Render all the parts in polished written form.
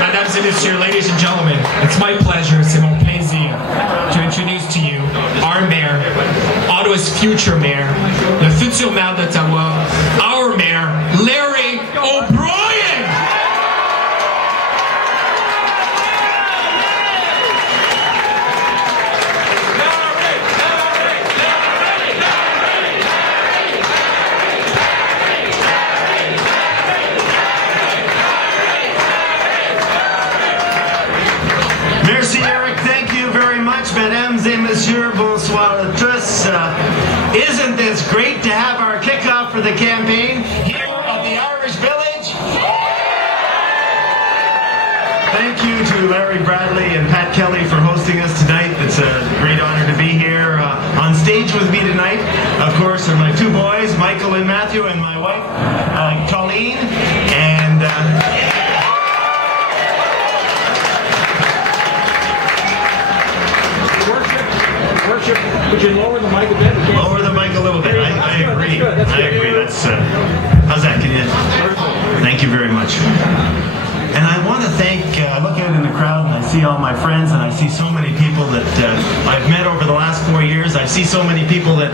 Mesdames et messieurs, ladies and gentlemen, it's my pleasure, c'est mon plaisir, to introduce to you our mayor, Ottawa's future mayor, le futur maire d'Ottawa, our mayor, Larry O'Brien! Mesdames et messieurs, bonsoir à tous. Isn't this great to have our kickoff for the campaign here at the Irish Village? Thank you to Larry Bradley and Pat Kelly for hosting us tonight. It's a great honor to be here. On stage with me tonight, of course, are my two boys, Michael and Matthew, and my wife, Colleen. And Worship, would you lower the mic a bit? Lower the mic a little bit. I agree. I agree. That's how's that? Can you? Thank you very much. And I want to thank. I look out in the crowd and I see all my friends, and I see so many people that I've met over the last 4 years. I see so many people that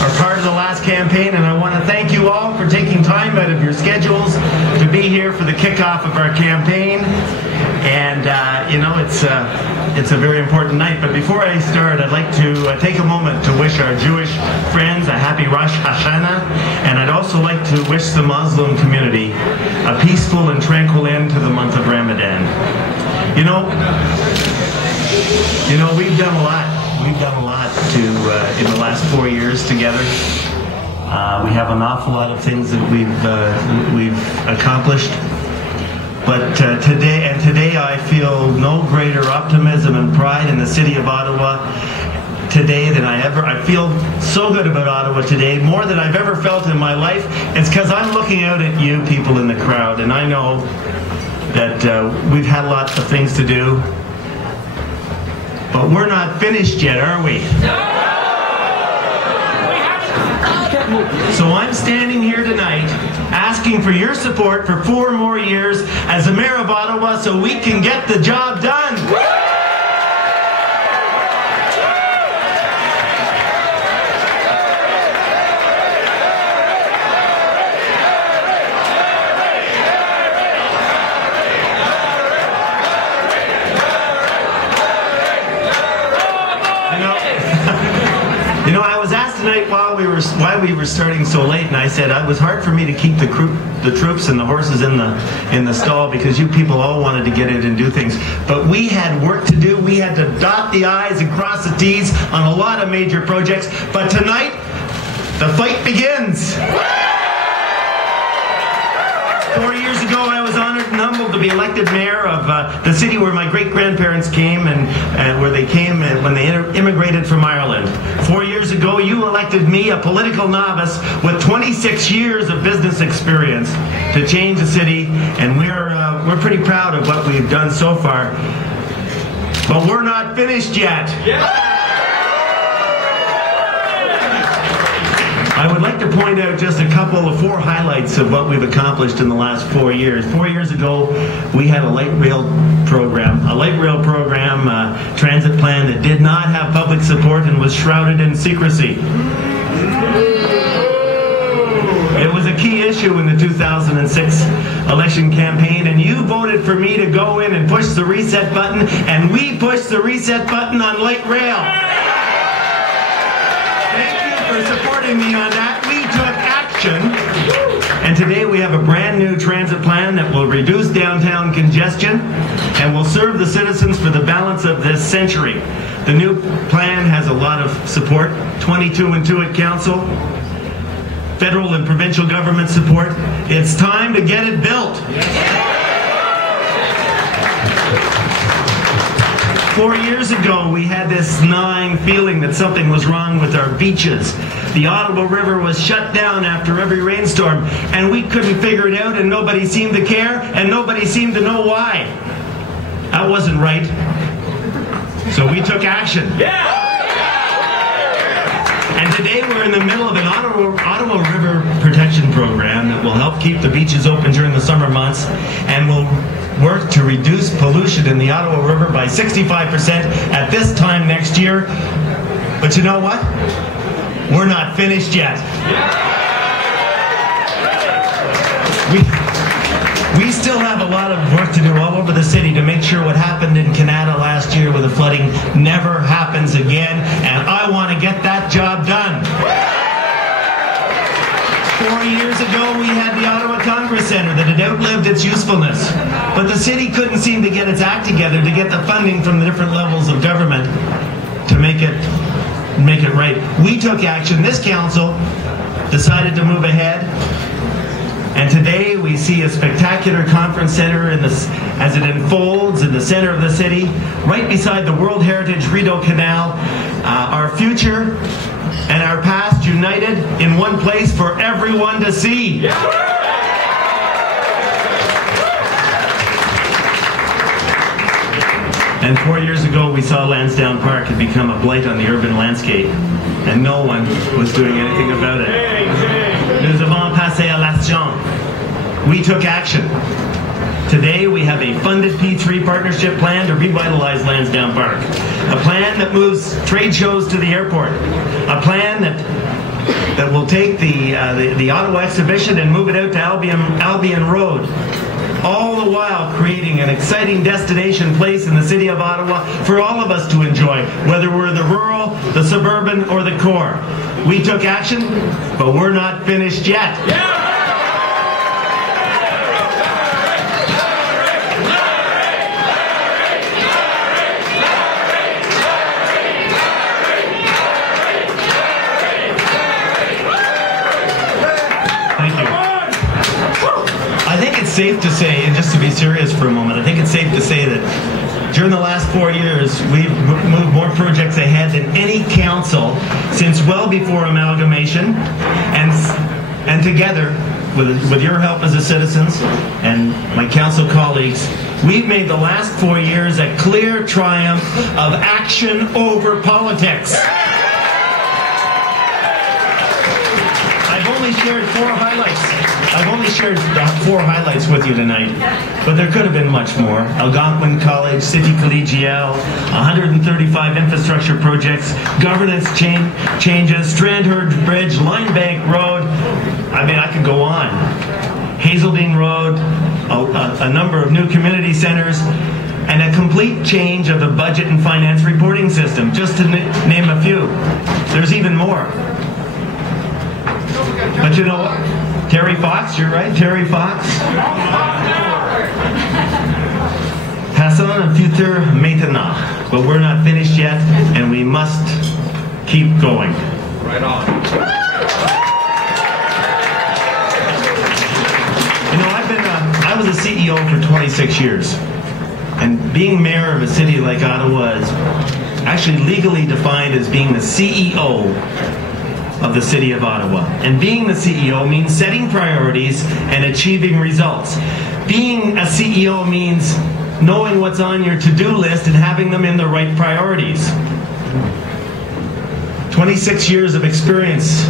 are part of the last campaign, and I want to thank you all for taking time out of your schedules to be here for the kickoff of our campaign. And you know, it's a very important night. But before I start, I'd like to take a moment to wish our Jewish friends a happy Rosh Hashanah, and I'd also like to wish the Muslim community a peaceful and tranquil end to the month of Ramadan. You know, we've done a lot. We've done a lot in the last 4 years together. We have an awful lot of things that we've accomplished. But today I feel no greater optimism and pride in the city of Ottawa today than I feel so good about Ottawa today, more than I've ever felt in my life. It's because I'm looking out at you people in the crowd, and I know that we've had lots of things to do. But we're not finished yet, are we? So I'm standing here tonight asking for your support for 4 more years as the Mayor of Ottawa so we can get the job done. You know, I was asked tonight why we were starting so late, and I said it was hard for me to keep the troops and the horses in the stall because you people all wanted to get in and do things. But we had work to do. We had to dot the I's and cross the T's on a lot of major projects. But tonight, the fight begins. 4 years ago, I was honored and humbled to be elected mayor of the city where my great-grandparents came and where they came when they immigrated from Ireland. 4 years ago, you elected me, a political novice with 26 years of business experience, to change the city, and we're pretty proud of what we've done so far. But we're not finished yet. I would like to point out just a couple of 4 highlights of what we've accomplished in the last 4 years. 4 years ago, we had a light rail program, transit plan that did not have public support and was shrouded in secrecy. It was a key issue in the 2006 election campaign, and you voted for me to go in and push the reset button, and we pushed the reset button on light rail. Thank you for supporting me on that. We took action, and today we have a brand new transit plan that will reduce downtown congestion and will serve the citizens for the balance of this century. The new plan has a lot of support, 22 Intuit Council, federal and provincial government support. It's time to get it built. 4 years ago, we had this gnawing feeling that something was wrong with our beaches. The Ottawa River was shut down after every rainstorm, and we couldn't figure it out, and nobody seemed to care, and nobody seemed to know why. That wasn't right. So we took action. And today we're in the middle of an Ottawa River protection program that will help keep the beaches open during the summer months and will work to reduce pollution in the Ottawa River by 65% at this time next year. But you know what? We're not finished yet. We still have a lot of work to do all over the city to make sure what happened in Canada last year with the flooding never happens again, and I want to get that job done. 4 years ago, we had the Ottawa Congress Centre that had outlived its usefulness, but the city couldn't seem to get its act together to get the funding from the different levels of government to make it right. We took action. This council decided to move ahead. And today we see a spectacular conference center as it unfolds in the center of the city, right beside the World Heritage Rideau Canal. Our future and our past united in one place for everyone to see. And 4 years ago we saw Lansdowne Park had become a blight on the urban landscape, and no one was doing anything about it. Nous avons passé à l'action. We took action. Today we have a funded P3 partnership plan to revitalize Lansdowne Park. A plan that moves trade shows to the airport. A plan that will take the Ottawa exhibition and move it out to Albion Road. All the while creating an exciting destination place in the city of Ottawa for all of us to enjoy, whether we're the rural, the suburban, or the core. We took action, but we're not finished yet. Safe to say, and just to be serious for a moment, I think it's safe to say that during the last 4 years, we've moved more projects ahead than any council since well before amalgamation, and together, with your help as the citizens and my council colleagues, we've made the last 4 years a clear triumph of action over politics. I've only shared 4 highlights. I've only shared 4 highlights with you tonight, but there could have been much more. Algonquin College, City Collegiale, 135 infrastructure projects, governance changes, Strandhurst Bridge, Linebank Road. I mean, I could go on. Hazeldean Road, a number of new community centers, and a complete change of the budget and finance reporting system, just to name a few. There's even more. But you know what? Terry Fox, you're right, Terry Fox. Passons un futur maintenant. But we're not finished yet, and we must keep going. Right on. You know, I was a CEO for 26 years. And being mayor of a city like Ottawa is actually legally defined as being the CEO of the city of Ottawa. And being the CEO means setting priorities and achieving results. Being a CEO means knowing what's on your to-do list and having them in the right priorities. 26 years of experience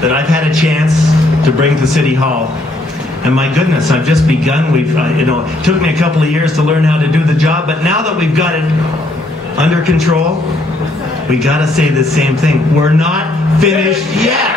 that I've had a chance to bring to City Hall. And my goodness, I've just begun. It took me a couple of years to learn how to do the job, but now that we've got it under control, we got to say the same thing. We're not finished yet.